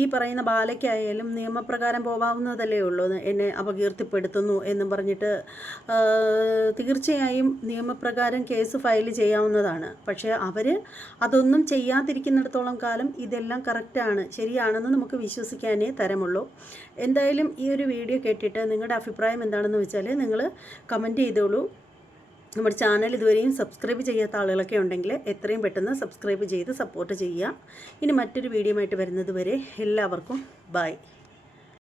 ഈ പറയുന്ന ബാലയ്ക്കായാലും നിയമപ്രകാരം പോകാവുന്നതല്ലേ ഉള്ളൂ. എന്നെ അപകീർത്തിപ്പെടുത്തുന്നു എന്നും പറഞ്ഞിട്ട് തീർച്ചയായും നിയമപ്രകാരം കേസ് ഫയൽ ചെയ്യാവുന്നതാണ്. പക്ഷേ അവർ അതൊന്നും ചെയ്യാതിരിക്കുന്നിടത്തോളം കാലം ഇതെല്ലാം കറക്റ്റാണ്, ശരിയാണെന്ന് നമുക്ക് വിശ്വസിക്കാനേ തരമുള്ളൂ. എന്തായാലും ഈ ഒരു വീഡിയോ കേട്ടിട്ട് നിങ്ങളുടെ അഭിപ്രായം എന്താണെന്ന് വെച്ചാൽ നിങ്ങൾ കമൻറ്റ് ചെയ്തോളൂ. നമ്മുടെ ചാനൽ ഇതുവരെയും സബ്സ്ക്രൈബ് ചെയ്യാത്ത ആളുകളൊക്കെ ഉണ്ടെങ്കിൽ എത്രയും പെട്ടെന്ന് സബ്സ്ക്രൈബ് ചെയ്ത് സപ്പോർട്ട് ചെയ്യുക. ഇനി മറ്റൊരു വീഡിയോ ആയിട്ട് വരുന്നത് വരെ എല്ലാവർക്കും ബൈ.